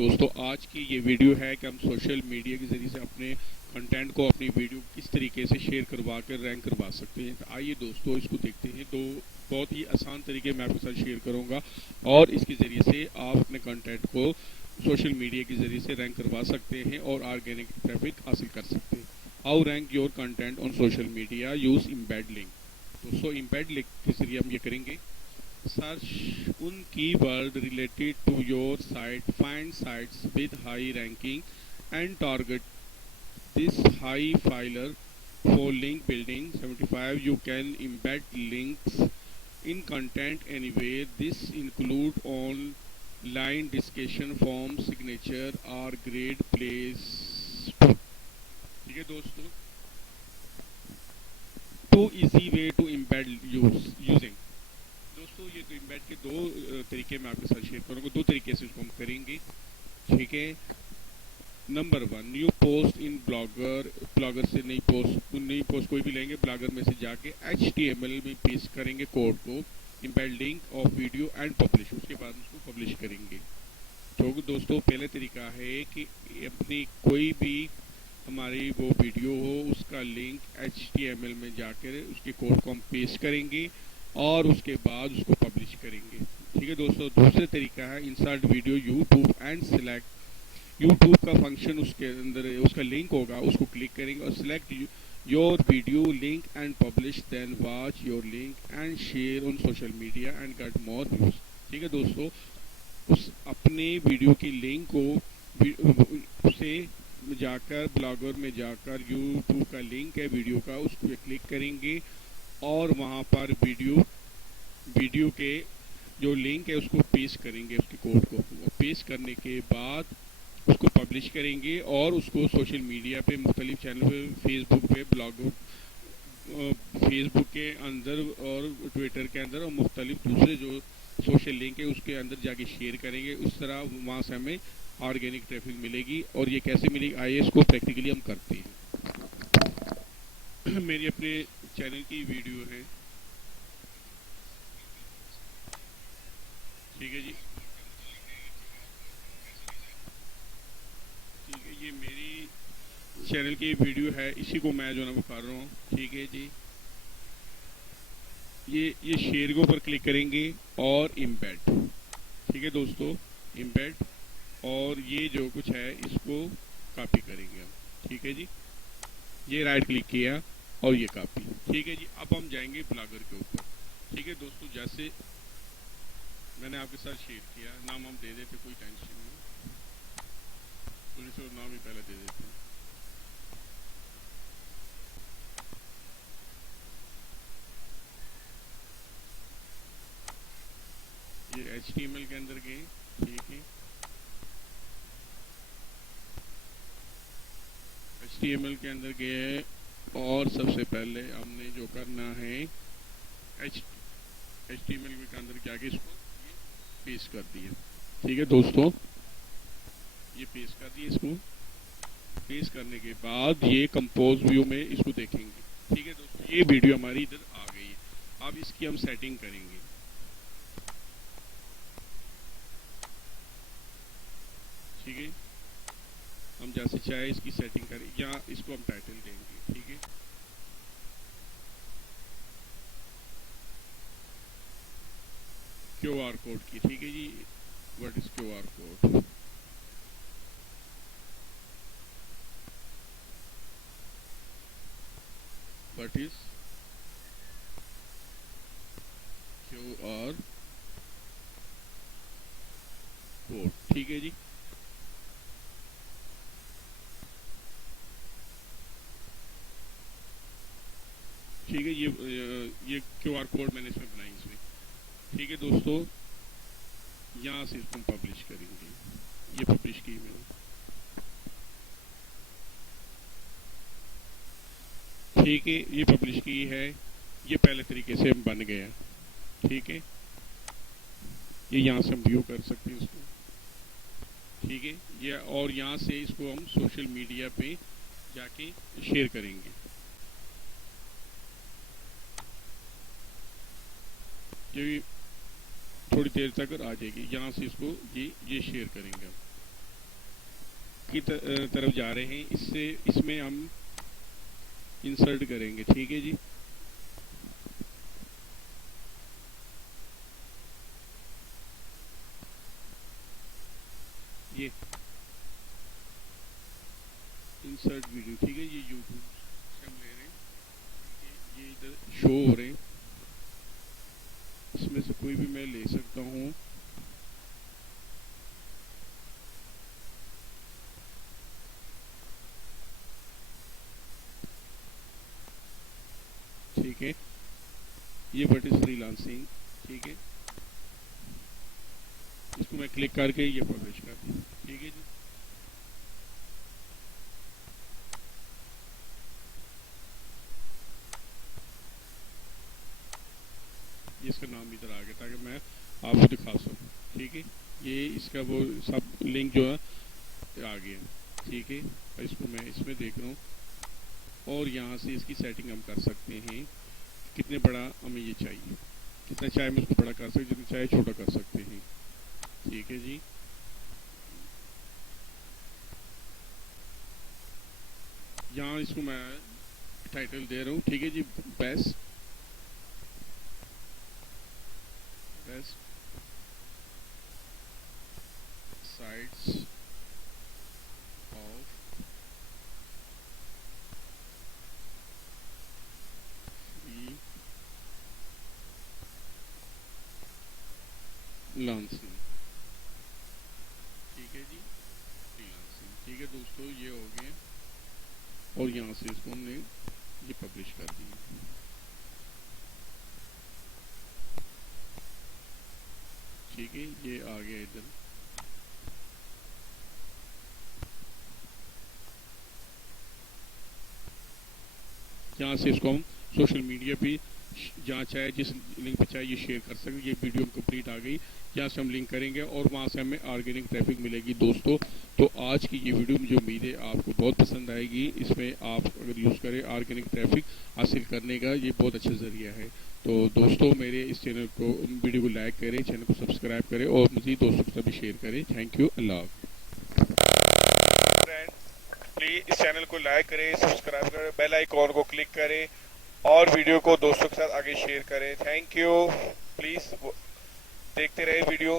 दोस्तों आज की ये वीडियो है कि हम सोशल मीडिया के ज़रिए से अपने कंटेंट को अपनी वीडियो किस तरीके से शेयर करवा कर रैंक करवा सकते हैं। तो आइए दोस्तों इसको देखते हैं। तो बहुत ही आसान तरीके मैं आपके साथ शेयर करूंगा और इसके ज़रिए से आप अपने कंटेंट को सोशल मीडिया के ज़रिए से रैंक करवा सकते हैं और ऑर्गेनिक ट्रैफिक हासिल कर सकते हैं। How rank your content on social media, use embed link. दोस्तों एम्बेड लिंक के ज़रिए हम ये करेंगे। Search on keyword related to your site, find sites with high ranking and target this high filer for link building. 75 you can embed links in content anywhere. This include online discussion form, signature or great place. ठीक है दोस्तों, two easy way to embed using. दोस्तों ये तो embed के दो तरीके मैं आपके साथ शेयर करूँगा। दो तरीके से इसको हम करेंगे, ठीक है। नंबर वन, न्यू पोस्ट इन ब्लॉगर से नई पोस्ट कोई भी लेंगे, ब्लॉगर में से जाके HTML में पेस्ट करेंगे कोड को, embed link of video and publish, उसके बाद उसको पब्लिश करेंगे। तो दोस्तों पहले तरीका है कि अपनी कोई भी हमारी वो वीडियो हो उसका लिंक HTML में जाकर उसके कोड को हम पेस्ट करेंगे और उसके बाद उसको पब्लिश करेंगे, ठीक है दोस्तों। दूसरा तरीका है insert video YouTube and select. YouTube का फंक्शन उसके अंदर उसका लिंक होगा, उसको क्लिक करेंगे और select your video link and publish, then watch your link and share on social media and get more views. ठीक है दोस्तों, उस अपने वीडियो की लिंक को उसे जाकर ब्लॉगर में जाकर यूट्यूब का लिंक है वीडियो का, उसको क्लिक करेंगे और वहाँ पर वीडियो के जो लिंक है उसको पेस्ट करेंगे, उसके कोड को पेस्ट करने के बाद उसको पब्लिश करेंगे और उसको सोशल मीडिया पे मुख्तलिफ चैनल पे, फेसबुक पे, फेसबुक के अंदर और ट्विटर के अंदर और मुख्तलिफ दूसरे जो सोशल लिंक है उसके अंदर जाके शेयर करेंगे। उस तरह वहाँ से हमें ऑर्गेनिक ट्रैफिक मिलेगी। और ये कैसे मिलेगी आइए इसको प्रैक्टिकली हम करते हैं। मेरी अपने चैनल की वीडियो है, ठीक है जी, ठीक है, ये मेरी चैनल की वीडियो है, इसी को मैं जो है वो कर रहा हूँ, ठीक है जी। ये शेयर के ऊपर क्लिक करेंगे और इम्बेड, ठीक है दोस्तों, इम्बेड, और ये जो कुछ है इसको कॉपी करेंगे हम, ठीक है जी। ये राइट क्लिक किया और ये कॉपी, ठीक है जी। अब हम जाएंगे ब्लॉगर के ऊपर, ठीक है दोस्तों। जैसे मैंने आपके साथ शेयर किया, नाम हम दे देते, कोई टेंशन नहीं, पुलिस और नाम ही पहले दे देते हैं। ये HTML के अंदर गए, ठीक है, HTML के अंदर गए और सबसे पहले हमने जो करना है HTML के अंदर क्या कि इसको पेस्ट कर दिया, ठीक है दोस्तों। ये पेस्ट कर दिया, इसको पेस्ट करने के बाद ये कंपोज व्यू में इसको देखेंगे, ठीक है दोस्तों। ये वीडियो हमारी इधर आ गई है। अब इसकी हम सेटिंग करेंगे, ठीक है। हम जैसे चाहे इसकी सेटिंग करें, या इसको हम टाइटल देंगे, ठीक है। QR कोड की, ठीक है जी। What is QR code? What is QR code, ठीक है जी। ठीक है, ये QR कोड मैंने इसमें बनाई इसमें, ठीक है दोस्तों। यहाँ से इसको हम पब्लिश करेंगे, ये पब्लिश की मैंने, ठीक है, ये पब्लिश की है। ये पहले तरीके से हम बन गया, ठीक है। ये यहाँ से हम व्यू कर सकते हैं इसको, ठीक है। ये और यहाँ से इसको हम सोशल मीडिया पे जाके शेयर करेंगे। ये थोड़ी देर तक आ जाएगी, यहाँ से इसको ये शेयर करेंगे हम, की तरफ जा रहे हैं, इससे इसमें हम इंसर्ट करेंगे। ठीक है जी, ये इंसर्ट वीडियो। ठीक है, ये यूट्यूब से हम ले रहे हैं, ये इधर शो हो रहे हैं, इसमें से कोई भी मैं ले सकता हूँ। ठीक है, ये व्हाट इज फ्रीलांसिंग। ठीक है, इसको मैं क्लिक करके ये पब्लिश कर दूँ। ठीक है जी, ये इसका नाम इधर आ गया ताकि मैं आपको दिखा सकूँ। ठीक है, ये इसका वो सब लिंक जो है आ गया। ठीक है, इसको मैं इसमें देख रहा हूँ, और यहाँ से इसकी सेटिंग हम कर सकते हैं, कितने बड़ा हमें ये चाहिए, जितना चाहे हम इसको बड़ा कर सकते, जितना चाहे छोटा कर सकते हैं। ठीक है जी, यहाँ इसको मैं टाइटल दे रहा हूँ। ठीक है जी, best best sites of freelancing. ठीक है जी, फ्रीलांसिंग। ठीक है दोस्तों, ये हो गए, और यहाँ से इसको हमने ये पब्लिश कर दिया। ठीक है, ये आ गया इधर। यहाँ से इसको हम सोशल मीडिया पे जहाँ चाहे जिस लिंक पे चाहे ये शेयर कर सकते हैं। ये वीडियो कंप्लीट आ गई, यहाँ से हम लिंक करेंगे और वहाँ से हमें ऑर्गेनिक ट्रैफिक मिलेगी दोस्तों। तो आज की ये वीडियो मुझे उम्मीद है आपको बहुत पसंद आएगी। इसमें आप अगर यूज़ करें ऑर्गेनिक ट्रैफिक हासिल करने का, ये बहुत अच्छा ज़रिया है। तो दोस्तों मेरे इस चैनल को, वीडियो को लाइक करें, चैनल को सब्सक्राइब करें और मुझे दोस्तों के साथ भी शेयर करें। Thank you, Allah. प्लीज़ इस चैनल को लाइक करें, सब्सक्राइब करें, बेल आइकॉन को क्लिक करें और वीडियो को दोस्तों के साथ आगे शेयर करें। थैंक यू, प्लीज़ देखते रहे वीडियो।